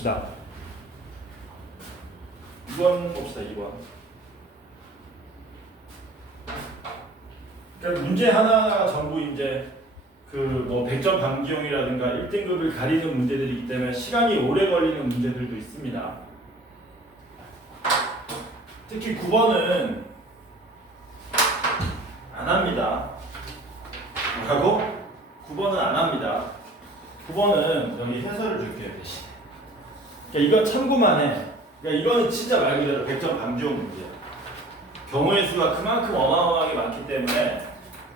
봅시다. 2번 봅시다. 2번. 그러니까 문제 하나하나가 전부 이제 그 뭐 100점 방지용이라든가 1등급을 가리는 문제들이기 때문에 시간이 오래 걸리는 문제들도 있습니다. 특히 9번은 안 합니다. 뭐라고? 9번은 안 합니다. 9번은 여기 해설을 줄게요 대신. 그러니까 이건 참고만 해. 그러니까 이거는 진짜 말 그대로 100점 방지용 문제야. 경우의 수가 그만큼 어마어마하게 많기 때문에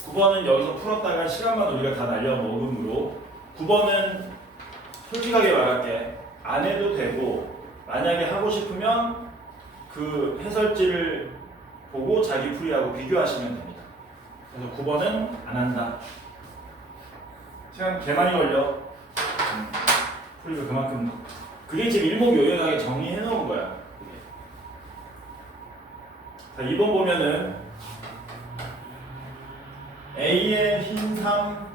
9번은 여기서 풀었다가 시간만 우리가 다 날려먹음으로 9번은 솔직하게 말할게 안 해도 되고 만약에 하고 싶으면 그 해설지를 보고 자기 풀이하고 비교하시면 됩니다. 그래서 9번은 안 한다. 시간 개 많이 걸려. 음, 풀이가 그만큼 그게 지금 일목요연하게 정리해 놓은 거야. 자, 2번 보면은 A에 흰삼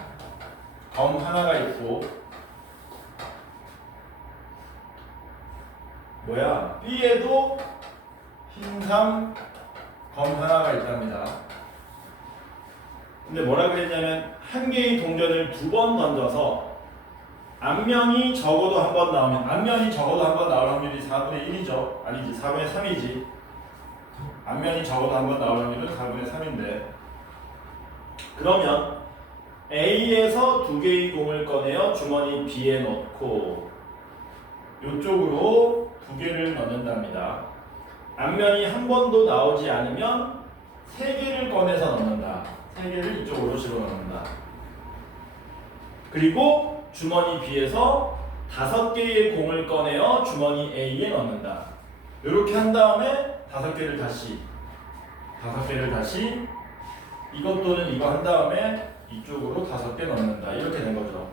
검 하나가 있고 뭐야? B에도 흰삼 검 하나가 있답니다. 근데 뭐라 그랬냐면 한 개의 동전을 두 번 던져서 앞면이 적어도 한 번 나오면 앞면이 적어도 한 번 나올 확률이 4분의 1이죠. 아니지 4분의 3이지. 앞면이 적어도 한 번 나올 확률은 4분의 3인데 그러면 A에서 두 개의 공을 꺼내어 주머니 B에 넣고 이쪽으로 두 개를 넣는답니다. 앞면이 한 번도 나오지 않으면 세 개를 꺼내서 넣는다. 세 개를 이쪽으로 실어 넣는다. 그리고 주머니 B에서 다섯 개의 공을 꺼내어 주머니 A에 넣는다. 이렇게 한 다음에 다섯 개를 다시 다섯 개를 다시 이것 또는 이거 한 다음에 이쪽으로 다섯 개 넣는다. 이렇게 된 거죠.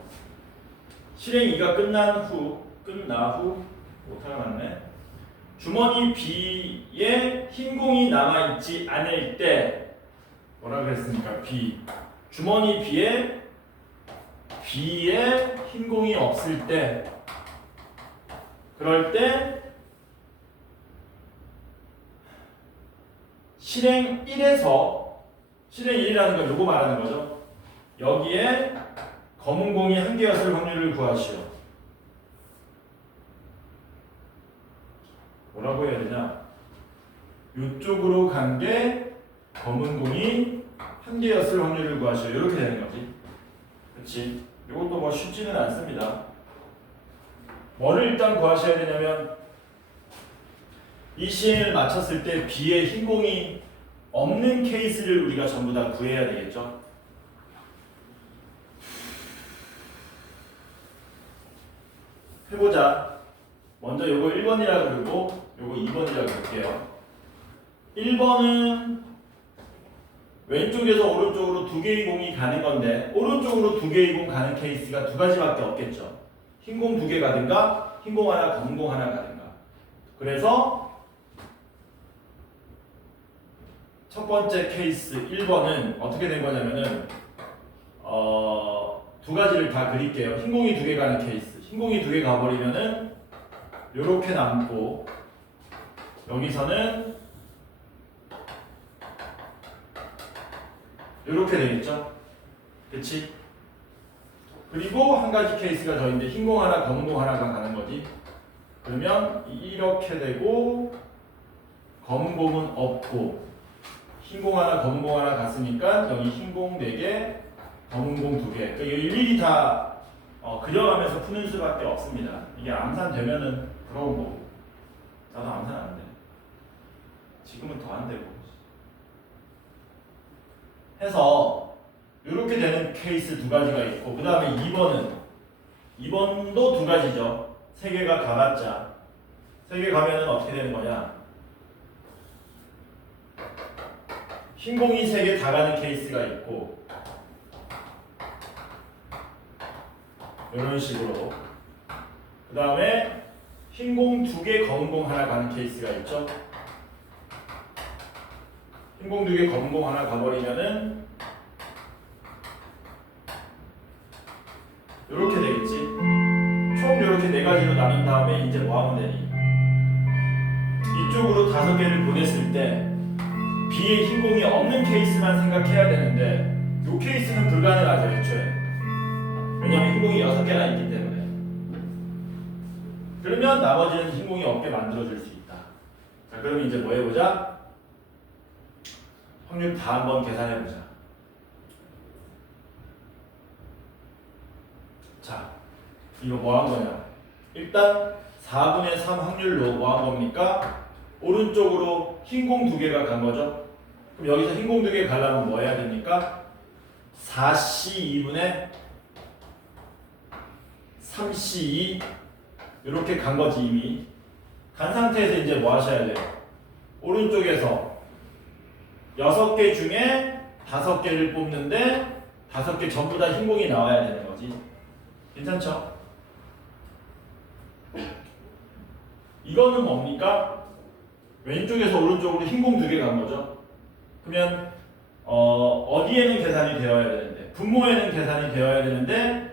실행 2가 끝난 후 끝나 후 오타가 났네. 주머니 B에 흰 공이 남아 있지 않을 때 뭐라 그랬습니까? B 주머니 B에 B에 흰 공이 없을 때 그럴 때 실행 1에서 실행 1이라는 건 요거 말하는 거죠. 여기에 검은 공이 한 개였을 확률을 구하시오. 뭐라고 해야 되냐? 이쪽으로 간 게 검은 공이 한 개였을 확률을 구하시오. 이렇게 되는 거지. 그렇지? 이것도 뭐 쉽지는 않습니다. 뭐를 일단 구하셔야 되냐면 이 시행을 마쳤을 때 B에 흰 공이 없는 케이스를 우리가 전부 다 구해야 되겠죠. 해보자. 먼저 요거 1번이라 그러고 요거 2번이라 그럴게요. 1번은 왼쪽에서 오른쪽으로 두 개의 공이 가는 건데 오른쪽으로 두 개의 공 가는 케이스가 두 가지밖에 없겠죠. 흰 공 두 개 가든가 흰 공 하나 검은 공 하나 가든가. 그래서 첫 번째 케이스 1번은 어떻게 된 거냐면은 어, 두 가지를 다 그릴게요. 흰 공이 두 개 가는 케이스. 흰 공이 두 개 가버리면은 요렇게 남고 여기서는 요렇게 되겠죠? 그치? 그리고 한 가지 케이스가 더 있는데 흰 공 하나 검은 공 하나가 가는 거지. 그러면 이렇게 되고 검은 공은 없고 흰 공 하나, 검은 공 하나 갔으니까 여기 흰 공 4개, 검은 공 2개. 그러니까 일일이 다 어, 그려가면서 푸는 수밖에 없습니다. 이게 암산 되면은 그러고 뭐 나도 암산 안 돼. 지금은 더 안 되고. 해서 이렇게 되는 케이스 두 가지가 있고 그 다음에 2번은 2번도 두 가지죠. 세 개가 가봤자 세 개 가면은 어떻게 되는 거냐? 흰 공이 세 개 다 가는 케이스가 있고 이런 식으로 그 다음에 흰공 두 개, 검은 공 하나 가는 케이스가 있죠. 흰공두 개, 검은 공 하나 가버리면은 이렇게 되겠지. 총 이렇게 네 가지로 나. 나눈 다음에 이제 뭐 하면 되니? 이쪽으로 다섯 개를 보냈을 때 B의 흰 공이 없는 케이스만 생각해야 되는데 이 케이스는 불가능하죠 애초에 왜냐면 흰 공이 여섯 개나 있기 때문에 그러면 나머지는 흰 공이 없게 만들어줄 수 있다 자 그럼 이제 뭐 해보자 확률 다 한번 계산해 보자. 자 이거 뭐 한 거냐? 일단 4분의 3 확률로 뭐 한 겁니까? 오른쪽으로 흰 공 두 개가 간 거죠? 그럼 여기서 흰 공 두 개 가려면 뭐 해야 됩니까? 4C 2분의 3C2 이렇게 간 거지 이미. 간 상태에서 이제 뭐 하셔야 돼요? 오른쪽에서 6개 중에 5개를 뽑는데 5개 전부 다 흰공이 나와야 되는 거지 괜찮죠? 이거는 뭡니까? 왼쪽에서 오른쪽으로 흰공 두 개 간 거죠. 그러면 어, 어디에는 계산이 되어야 되는데 분모에는 계산이 되어야 되는데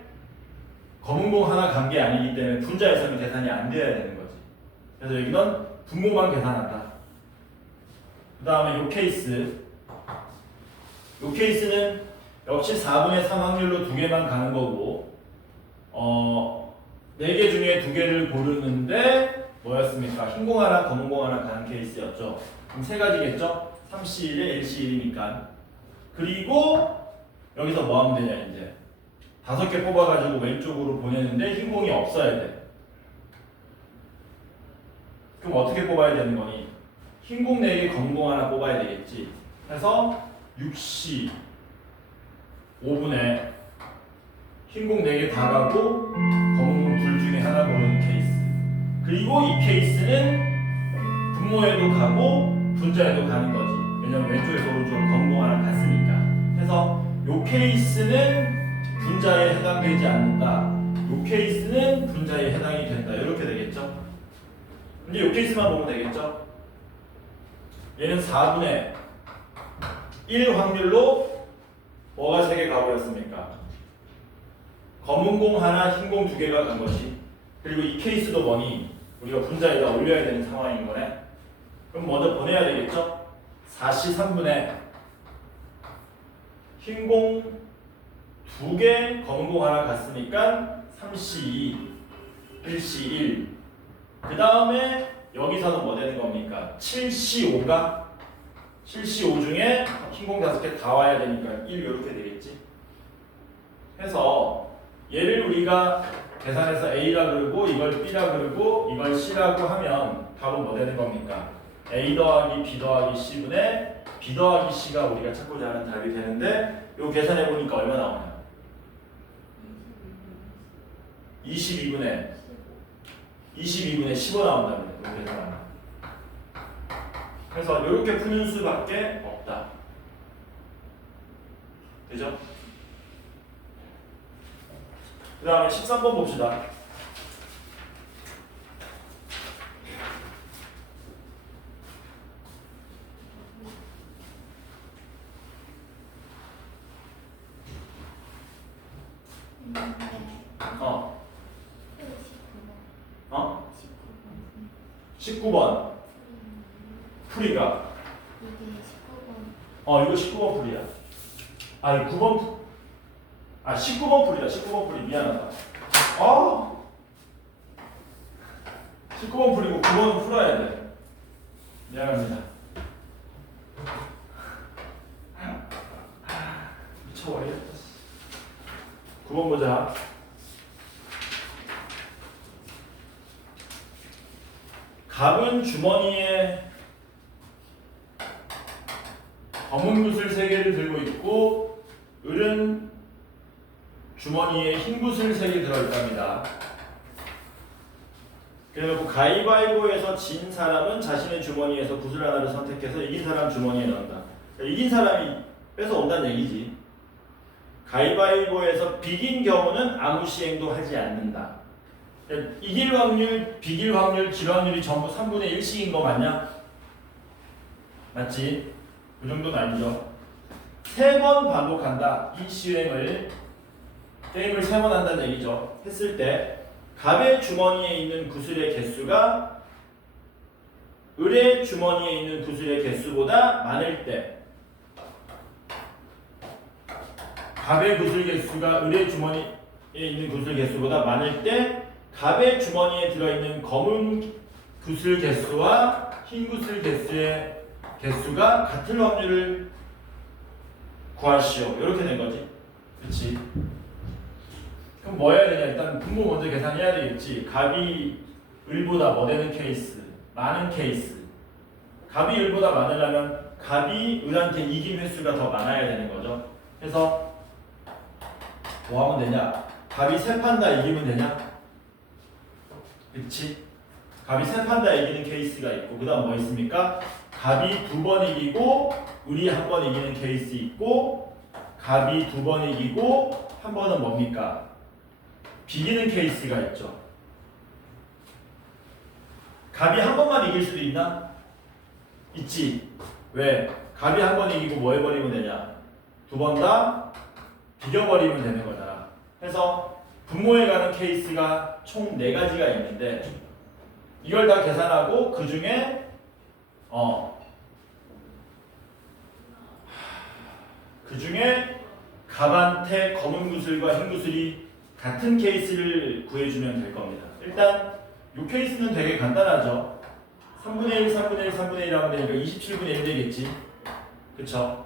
검은 공 하나 간 게 아니기 때문에 분자에서는 계산이 안 돼야 되는 거지. 그래서 여기는 분모만 계산한다. 그 다음에 이 케이스 이 케이스는 역시 4분의 3 확률로 두 개만 가는 거고 어, 4개 중에 두 개를 고르는데 뭐였습니까? 흰 공 하나, 검은 공 하나 가는 케이스였죠. 그럼 세 가지겠죠? 3C1에 1C1이니까. 그리고 여기서 뭐 하면 되냐 이제 다섯 개 뽑아가지고 왼쪽으로 보내는데 흰 공이 없어야 돼. 그럼 어떻게 뽑아야 되는 거니? 흰 공 4개, 검은 공 하나 뽑아야 되겠지. 해서 6C 5분의 흰공 4개 다 가고 검은 공둘 중에 하나 고르는 케이스. 그리고 이 케이스는 분모에도 가고 분자에도 가는 거지. 왜냐면 왼쪽에서 오른쪽으로 검은 공 하나 갔으니까. 그래서 이 케이스는 분자에 해당되지 않는다. 이 케이스는 분자에 해당이 된다. 이렇게 되겠죠. 근데 이 케이스만 보면 되겠죠. 얘는 4분의 1 확률로 뭐가 3개 가버렸습니까? 검은 공 하나, 흰 공 두 개가 간 것이. 그리고 이 케이스도 뭐니? 우리가 분자에다 올려야 되는 상황인 거네. 그럼 먼저 보내야 되겠죠? 4C 3분의 흰 공 두 개, 검은 공 하나 갔으니까 3C2, 1C1. 그 다음에 여기서는 뭐 되는 겁니까? 7C5가 7C5 중에 흰공 다섯 개다 와야 되니까 1 이렇게 되겠지. 해서 얘를 우리가 계산해서 A라 그러고 이걸 B라 그러고 이걸 C라고 하면 답은 뭐 되는 겁니까? A 더하기 B 더하기 C분의 B 더하기 C가 우리가 찾고자 하는 답이 되는데 요 계산해 보니까 얼마 나오냐? 22분의 22분의 15 나온답니다. 그래서 이렇게 푸는 수밖에 없다. 되죠? 그 다음에 13번 봅시다. 어, 어? 19번 풀이가 어 이거 19번 풀이야. 아 이거 9번 풀. 아 19번 풀이야. 19번 풀이 미안하다. 아 19번 풀이고 9번은 풀어야 돼. 미안합니다. 미쳐버리겠다. 9번 보자. 갑은 주머니에 검은 붓을 세 개를 들고 있고 을은 주머니에 흰 붓을 세개 들어있답니다. 그래놓고 가위바위보에서 진 사람은 자신의 주머니에서 붓을 하나를 선택해서 이긴 사람 주머니에 넣는다. 그러니까 이긴 사람이 뺏어 온다는 얘기지. 가위바위보에서 비긴 경우는 아무 시행도 하지 않는다. 이길 확률, 비길 확률, 질 확률이 전부 3분의 1씩인 거 맞냐? 맞지? 그 정도는 아니죠. 세 번 반복한다. 이 시행을 게임을 세 번 한다는 얘기죠. 했을 때 갑의 주머니에 있는 구슬의 개수가 을의 주머니에 있는 구슬의 개수보다 많을 때 갑의 구슬 개수가 을의 주머니에 있는 구슬 개수보다 많을 때 갑의 주머니에 들어있는 검은 구슬 개수와 흰 구슬 개수의 개수가 같은 확률을 구하시오. 이렇게 된 거지. 그치? 그럼 뭐 해야 되냐? 일단 분모 먼저 계산해야 되겠지. 갑이 을보다 뭐 되는 케이스? 많은 케이스. 갑이 을보다 많으려면 갑이 을한테 이긴 횟수가 더 많아야 되는 거죠. 그래서 뭐 하면 되냐? 갑이 세 판 다 이기면 되냐? 그치? 갑이 세 판 다 이기는 케이스가 있고 그 다음 뭐 있습니까? 갑이 두 번 이기고 을이 한번 이기는 케이스 있고 갑이 두 번 이기고 한 번은 뭡니까? 비기는 케이스가 있죠. 갑이 한 번만 이길 수도 있나? 있지. 왜? 갑이 한 번 이기고 뭐 해버리면 되냐? 두 번 다 비겨버리면 되는 거잖아. 그래서 분모에 가는 케이스가 총 네 가지가 있는데 이걸 다 계산하고 그 중에 어. 그 중에 갑한테 검은 구슬과 흰 구슬이 같은 케이스를 구해주면 될 겁니다. 일단 이 케이스는 되게 간단하죠. 3분의 1, 3분의 1, 3분의 1 하면 되니까 27분의 1 되겠지. 그쵸?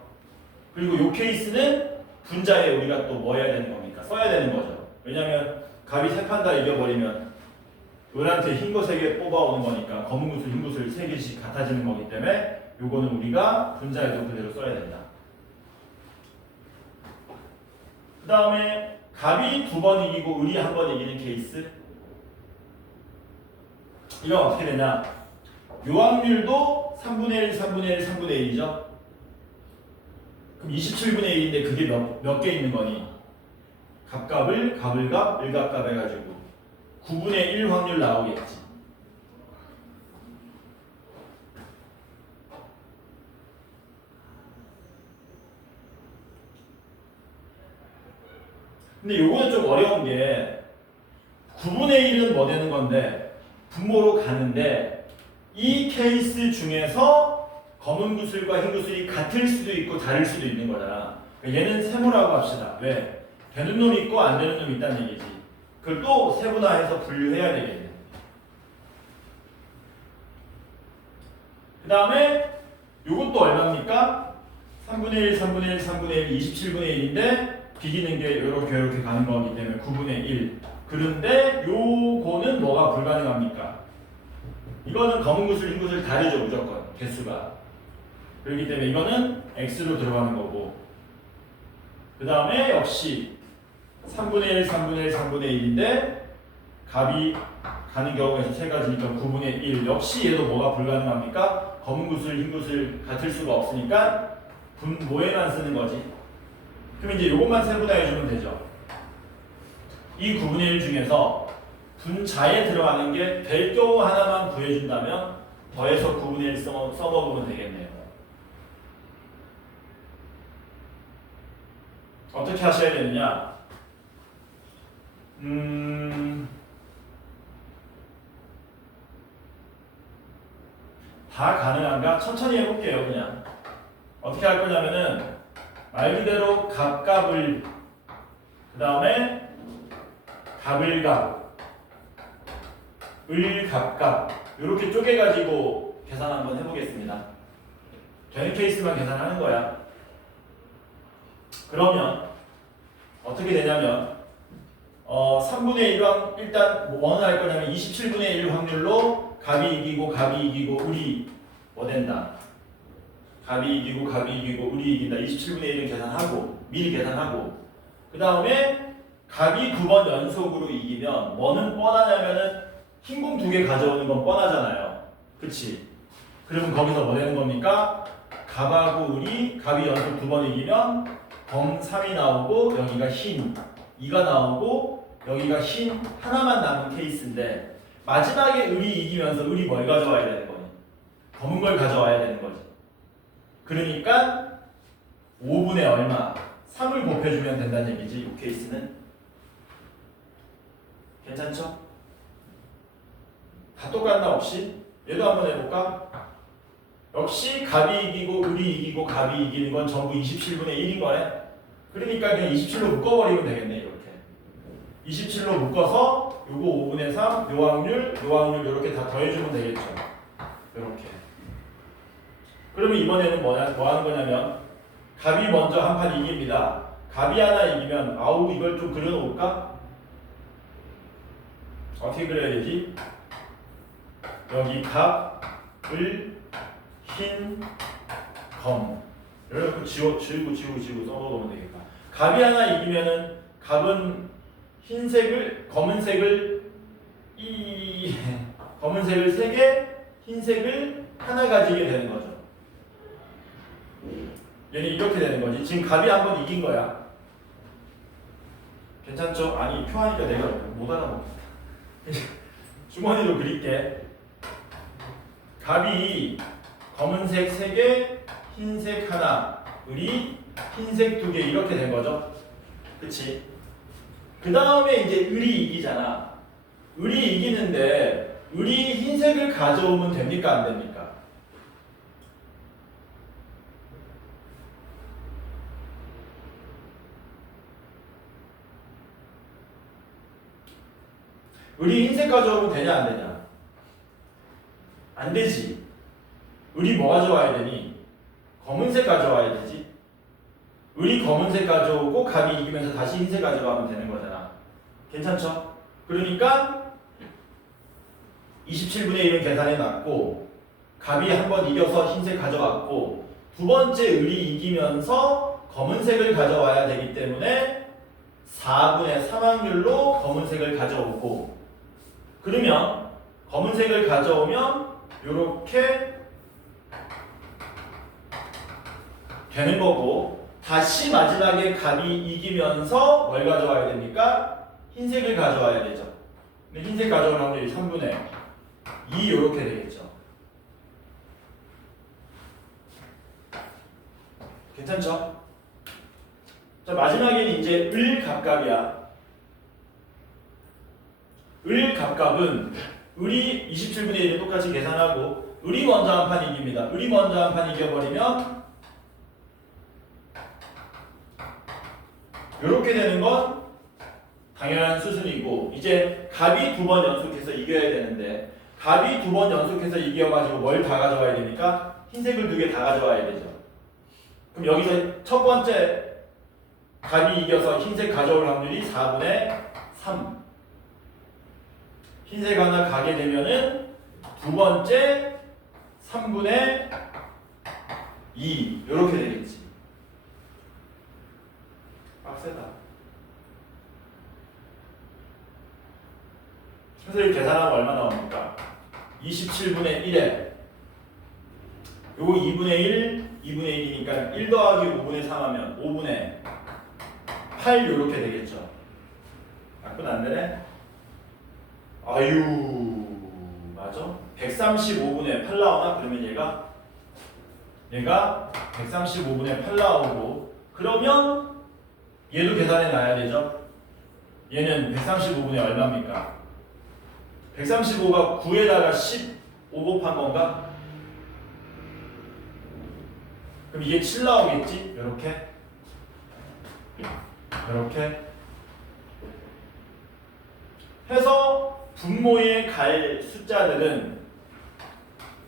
그리고 이 케이스는 분자에 우리가 또 뭐 해야 되는 겁니까? 써야 되는 거죠. 왜냐면 갑이 세 판 다 이겨버리면 을한테 흰 거 세 개 뽑아오는 거니까 검은 구슬, 흰 구슬 세 개씩 같아지는 거기 때문에 요거는 우리가 분자에도 그대로 써야 된다. 그 다음에 갑이 두 번 이기고 을이 한 번 이기는 케이스. 이건 어떻게 되냐? 요 확률도 3분의 1, 3분의 1, 3분의 1이죠. 그럼 27분의 1인데 그게 몇, 몇 개 있는 거니 갑갑을 갑을갑 을갑갑 해가지고 9분의 1 확률 나오겠지 근데 요거는 좀 어려운 게 9분의 1은 뭐 되는 건데 분모로 가는데 이 케이스 중에서 검은 구슬과 흰 구슬이 같을 수도 있고 다를 수도 있는 거잖아. 그러니까 얘는 세모라고 합시다. 왜? 되는 놈이 있고 안 되는 놈이 있다는 얘기지. 그걸 또 세분화해서 분류해야 되겠네. 그 다음에 요것도 얼마입니까? 3분의 1, 3분의 1, 3분의 1, 27분의 1인데 비기는 게 이렇게 이렇게 가는 거기 때문에 9분의 1. 그런데 요거는 뭐가 불가능합니까? 이거는 검은 구슬, 흰 구슬 다르죠 무조건 개수가. 그렇기 때문에 이거는 x로 들어가는 거고. 그 다음에 역시 3분의 1, 3분의 1, 3분의 1인데 값이 가는 경우에서 세 가지니까 9분의 1 역시 얘도 뭐가 불가능합니까? 검은 구슬, 흰 구슬 같을 수가 없으니까 분모에만 쓰는 거지. 그럼 이제 이것만 세분화해 주면 되죠. 이 9분의 1 중에서 분자에 들어가는 게 될 경우 하나만 구해준다면 더해서 9분의 1 써, 써먹으면 되겠네요. 어떻게 하셔야 되느냐? 음, 다 가능한가? 천천히 해볼게요, 그냥. 어떻게 할 거냐면은 말 그대로 갑갑을 그 다음에 갑을갑 을갑갑 이렇게 쪼개가지고 계산 한번 해보겠습니다. 되는 케이스만 계산하는 거야. 그러면 어떻게 되냐면 어 3분의 1왕 일단 뭐는 할 거냐면 27분의 1 확률로 갑이 이기고 갑이 이기고 을이 뭐 된다. 갑이 이기고 갑이 이기고 을이 이긴다. 27분의 1은 계산하고 미리 계산하고 그 다음에 갑이 두번 연속으로 이기면 뭐는 뻔하냐면은 흰 공 두 개 가져오는 건 뻔하잖아요. 그치? 그러면 거기서 뭐 되는 겁니까? 갑하고 을이 갑이 연속 두 번 이기면 검 3이 나오고 여기가 흰 2가 나오고 여기가 흰 하나만 남은 케이스인데 마지막에 을이 이기면서 을이 뭘 가져와야 되는 거니? 검은 걸 가져와야 되는 거지. 그러니까 5분의 얼마 3을 곱해주면 된다는 얘기지 이 케이스는 괜찮죠? 다 똑같나 혹시? 얘도 한번 해볼까? 역시 갑이 이기고 을이 이기고 갑이 이기는 건 전부 27분의 1인 거네. 그러니까 그냥 27로 묶어버리면 되겠네 이렇게. 27로 묶어서 요거 5분의 3, 요 확률, 요 확률 이렇게 다 더해주면 되겠죠. 이렇게. 그러면 이번에는 뭐냐, 뭐 하는 거냐면 갑이 먼저 한 판 이깁니다. 갑이 하나 이기면 아우 이걸 좀 그려놓을까? 어떻게 그려야 되지? 여기 갑, 을, 흰, 검 이렇게 지워, 지우고 지우고 지우고 써놓으면 되겠다. 갑이 하나 이기면은 갑은 흰색을 검은색을 이 검은색을 세 개, 흰색을 하나 가지게 되는 거죠. 얘는 이렇게 되는 거지. 지금 갑이 한 번 이긴 거야. 괜찮죠? 아니 표하니까 내가 못 알아먹겠다. 주머니로 그릴게. 갑이 검은색 세 개, 흰색 하나, 을이 흰색 두 개 이렇게 된 거죠. 그치? 그 다음에 이제 을이 이기잖아. 을이 이기는데 을이 흰색을 가져오면 됩니까 안 됩니까? 을이 흰색 가져오면 되냐 안 되냐? 안 되지. 을이 뭐 가져와야 되니? 검은색 가져와야 되지. 을이 검은색 가져오고 갑이 이기면서 다시 흰색 가져가면 되는 거잖아. 괜찮죠? 그러니까 27분의 1은 계산해 놨고 갑이 한 번 이겨서 흰색 가져왔고 두 번째 을이 이기면서 검은색을 가져와야 되기 때문에 4분의 3 확률로 검은색을 가져오고 그러면 검은색을 가져오면 이렇게 되는 거고 다시 마지막에 갑이 이기면서 뭘 가져와야 됩니까? 흰색을 가져와야 되죠. 근데 흰색 가져올 확률이 3분의 2 이렇게 되겠죠. 괜찮죠? 자 마지막에는 이제 을 갑갑이야. 을 갑갑은 을이 27분의 1을 똑같이 계산하고 을이 먼저 한 판 이깁니다. 을이 먼저 한 판 이겨버리면 이렇게 되는 건 당연한 수순이고 이제 갑이 두 번 연속해서 이겨야 되는데 갑이 두 번 연속해서 이겨가지고 뭘 다 가져와야 됩니까? 흰색을 두 개 다 가져와야 되죠. 그럼 여기서 첫 번째 갑이 이겨서 흰색 가져올 확률이 4분의 3. 흰색 하나 가게 되면은 두 번째 3분의 2 이렇게 되겠지. 그래서 이렇게 계산하면 얼마 나옵니까? 27분의 1에 요거 2분의 1, 2분의 1이니까 1 더하기 5분의 3 하면 5분의 8 요렇게 되겠죠. 약분 안 되네? 아유 맞아? 135분의 8 나오나? 그러면 얘가 얘가 135분의 8 나오고 그러면 얘도 계산해 놔야 되죠? 얘는 135분의 얼마입니까? 135가 9에다가 15 곱한 건가? 그럼 이게 7 나오겠지? 이렇게 이렇게 해서 분모에 갈 숫자들은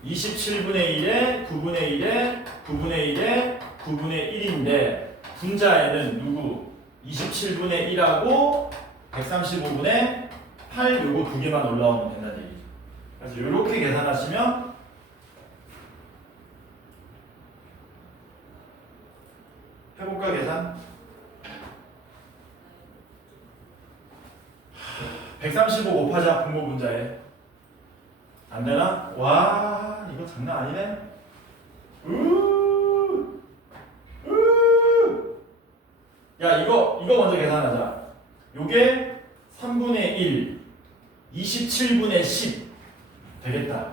27분의 1에 9분의 1에 9분의 1에 9분의 1인데 분자에는 누구 27분의 1하고 135분의 8 요거 두 개만 올라오면 된다는 얘기죠. 그래서 이렇게 계산하시면 해볼까 계산? 135 곱하자 분모 분자에 안 되나? 와 이거 장난 아니네. 우, 야 이거 이거 먼저 계산하자. 요게 3분의 1, 27분의 10 되겠다.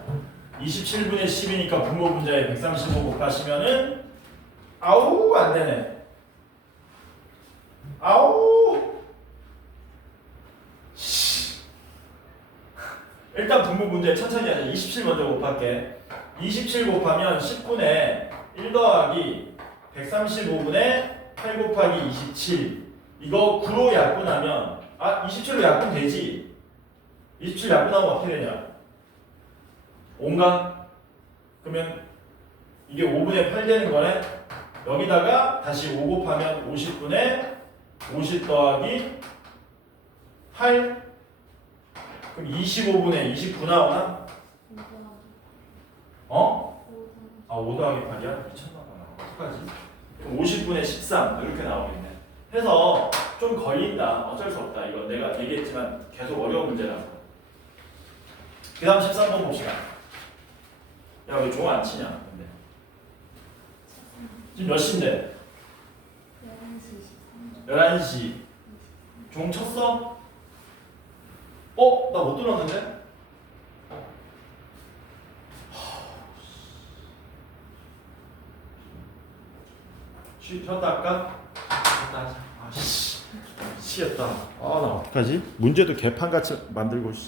27분의 10이니까 분모 분자에 135 곱하시면은 아우 안 되네. 아우. 씨. 일단 분모 문제 천천히 하자. 27 먼저 곱할게. 27 곱하면 10분의 1 더하기 135분의 8 곱하기 27. 이거 9로 약분하면 아 27로 약분 되지. 27 약분하면 어떻게 되냐? 5인가? 그러면 이게 5분의 8 되는 거네. 여기다가 다시 5 곱하면 50분의 50 더하기 8 그럼 25분의 29 나오나? 어? 아, 5 더하기 8이야? 미쳤나 봐. 어떡하지? 그럼 50분의 13 이렇게 나오겠네. 해서 좀 걸린다. 어쩔 수 없다. 이건 내가 얘기했지만 계속 어려운 문제라서. 그 다음 13번 봅시다. 야, 왜 종 안 치냐? 근데. 지금 몇 시인데? 11시. 종 쳤어? 어? 나 못 들었는데? 쉬 폈다 할까? 하자. 아씨. 미치겠다. 아, 나 어떡하지? 문제도 개판같이 만들고 씨.